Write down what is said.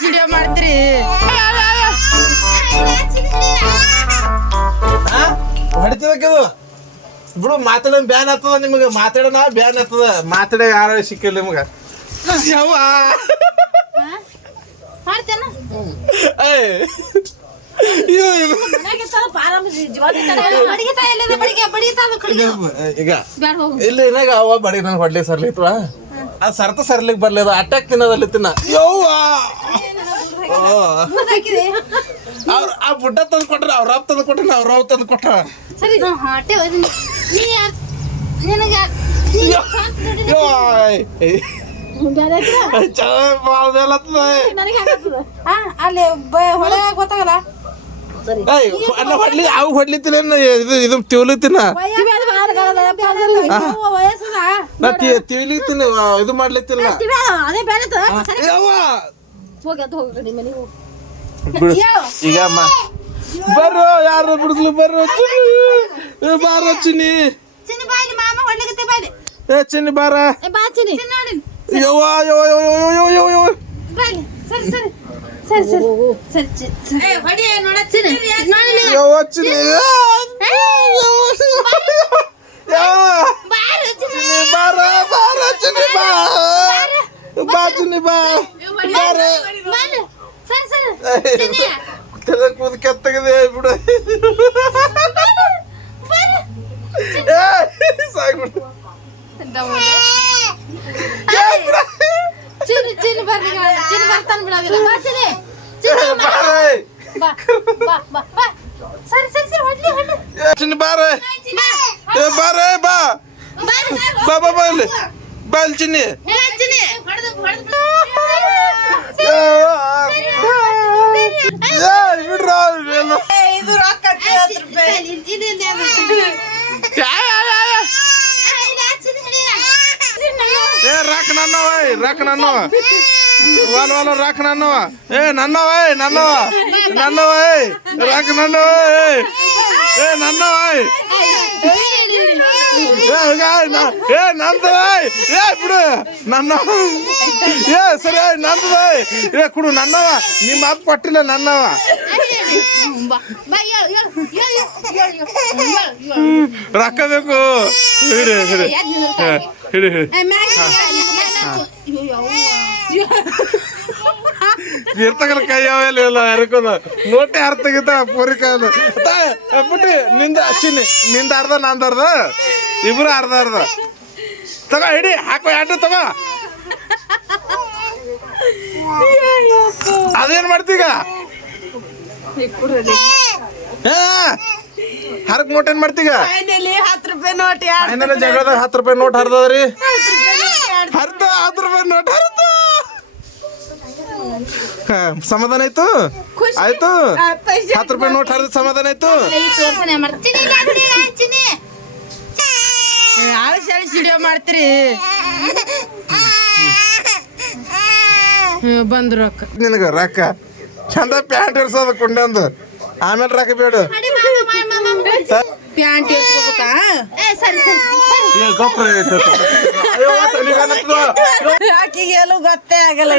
ಸಿಡಿಯೋ ಮಾಡ್ತೀರಿ. ಬಿಡು ಮಾತಾಡೋ ಬ್ಯಾನ್ ಆಗ್ತದ ನಿಮಗೆ. ಮಾತಾಡೋಣ ಬ್ಯಾನ್ ಆಗ್ತದ. ಮಾತಾಡ ಯಾರು ಸಿಕ್ಕಿಲ್ಲ ನಿಮ್ಗೆ. ಮಾಡ್ತೇನ? ಇಲ್ಲಿ ಏನಾಗ ಅವ ಬಡಿ ನನ್ ಹೊಡ್ಲಿ ಸರ್ಲಿತ್ವ ಆ ಸರ್ತ ಸರ್ಲಿಕ್ ಬರ್ಲಿದ ಅಟ್ಯಾಕ್ ತಿನ್ನೋದಲ್ಲಿ ತಿನ್ನ. ಯವ್ವ! ಓ. ಹಾಕಿದೆ ಅವ್ರ ಆ ಬುಡ್ಡ ತಂದು ಕೊಟ್ರ ಅವ್ರ ಅವ್ ತಂದು ಕೊಟ್ರ ಅವ್ರ ಅವ್ ತಂದು ಕೊಟ್ಟ ಸರಿ ನಿನಗ ಅಲ್ಲಿ ಹೊಳೆ ಗೊತ್ತಾಗಲ್ಲ? ಅಲ್ಲ ಹೊಡ್ಲಿ ಅವು ಹೊಡ್ಲಿತ್ತಿಲ್ಲ ಇದು ಇದು ತಿವ್ಲಿತ್ತಿನ? ನಾ ತಿವ್ಲಿತ್ತಿನ ಇದು ಮಾಡ್ಲಿತ್ತಿಲ್ಲ. ಈಗ ಬರ್ರೋ ಯಾರು ಬಿಡಿಸ್ಲು ಬರ್ರೋ. ಚಿನ್ನಿ. ಏ ಬಾರೋ ಚಿನ್ನಿ. ಏ ಚಿನ್ನಿ ಬಾರ. ಏ ಬಾ ಚಿನ್ನಿ. ಚಿನ್ನ ಯವ್ವ ಯವ್ವ ಯವ್ವ ಯವ್ವ ಯವ್ವ ಯವ್ವ. ಯೋ ಬಾಯ್ಲಿ ಸರಿ ಸರಿ. ಸರಿ ಸರಿ. ಸರಿ ಸರಿ. ಯವ್ವ ಬಾರು ಬಾರ ಚಿನ್ನಿ ಬಾ. ಬಾ ಚಿನ್ನಿ ಬಾ. ಬಾರ. ಸರಿ ಸರಿ. ಕೆತ್ತಗಿದೆ ಬಿಡು ಬಾರು ಏ ಸಾಕ್ಬಿಡು ಚಿನ್ನಿ ಚಿನ್ನಿ ಚಿನ್ ಬರ್ತಾನ ಬಿಡೋದಿಲ್ಲ ಬಾ ಚಿನಿ ಬಾ. ಬಾ ಬಾ ಬಾ ಸರಿ ಸರಿ ಸರಿ ಹೊಡ್ಲಿ ಹೊಡ್ಲಿ. ಚಿನ್ ಬಾರೆ. ಏ ಬಾರೆ ಬಾ. ಬಾ ಬಾ ಬಾ ಇಲ್ಲಿ. ಬಾ ಇಲ್ಲಿ ಚಿನ್ನಿ. ಚಿನ್ನಿ ಹೊಡೆದು ಹೊಡೆದು. ಇದು ರೊಕ್ಕ ಹತ್ತು ರೂಪಾಯಿ. ಏ ರಾಕ್ ನನ್ನವ ರಾಕ್ ನನ್ನವ ವಾಲ ವಾಲ ರಾಕ್ ನನ್ನವ ಏ ನನ್ನವ ನನ್ನವ ನನ್ನವ ರಾಕ್ ನನ್ನವ ಏ ನನ್ನವ ಏ. ಏ ಹುಡ್ಗ, ನ- ಏ ಬಿಡು. ನನ್ನ ಏ ಸರಿ ಏ, ನಂದವ ಏ. ಕುಡು ನನ್ನವ ನಿಮ್ಮ ಅಪ್ಪ ಕೊಟ್ಟಿಲ್ಲ ನನ್ನವ ರೊಕ್ಕ ಬೇಕು ಹಿಡಿ ಹಿಡಿ ಹಿಡಿ ಹಿಡಿ ಕೈ ಯಾವೆಲ್ಲ ಇಲ್ಲ ಯಾರಕ್ಕೋದ ನೋಟೆ ಅರ್ಧ ತೆಗಿತ? ಪೂರಿ ಕಾಯಲು ಬಿಟ್ಟಿ ನಿಂದ ಚಿನ್ನಿ ನಿಂದ ಅರ್ಧ ನಂದ ಅರ್ಧ. ಇಬ್ರು ಅರ್ಧ ಅರ್ಧ. ತಗೋ ಹಿಡಿ ಹಾಕೋ ಎರಡು ತಗೋ. ಅದೇನ್ ಮಾಡ್ತೀಗ? ಹಾ ಹರಕ್ ನೋಟ್ ಏನ್ ಮಾಡ್ತೀಗ? ಫೈನಲಿ ಹತ್ತು ರೂಪಾಯಿ ನೋಟ್ ಹರಿದ್ರಿ ಫೈನಲ್ ಜಗಳದಾಗ ಹತ್ತು ರೂಪಾಯಿ ನೋಟ್ ಹರಿದದ್ರಿ? ಹರ್ದ ಹತ್ತು ರೂಪಾಯಿ ನೋಟ್ ಹರಿದ. ಸಮಾಧಾನ ಆಯ್ತು. ಆಯ್ತು? ಹತ್ತು ರೂಪಾಯಿ ನೋಟ್ ಹರಿದ ಸಮಾಧಾನ ಆಯ್ತು? ಆಳು ಶಾಳಿ ಸಿಡಿಯೋ ಮಾಡ್ತೀರಿ. ಬಂದ್ರು ರೊಕ್ಕ. ನಿನಗ ರೊಕ್ಕ. ಚಂದ ಪ್ಯಾಂಟ್ ಇರ್ಸೋದು ಕುಂಡಂದು ಆಮೇಲೆ ರೊಕ್ಕ ಬೇಡ. ಪ್ಯಾಂಟ್ ಹತ್ತದ. ಆಕಿಗೆ ಎಲ್ಲೂ ಗೊತ್ತೇ ಆಗಲ್ಲ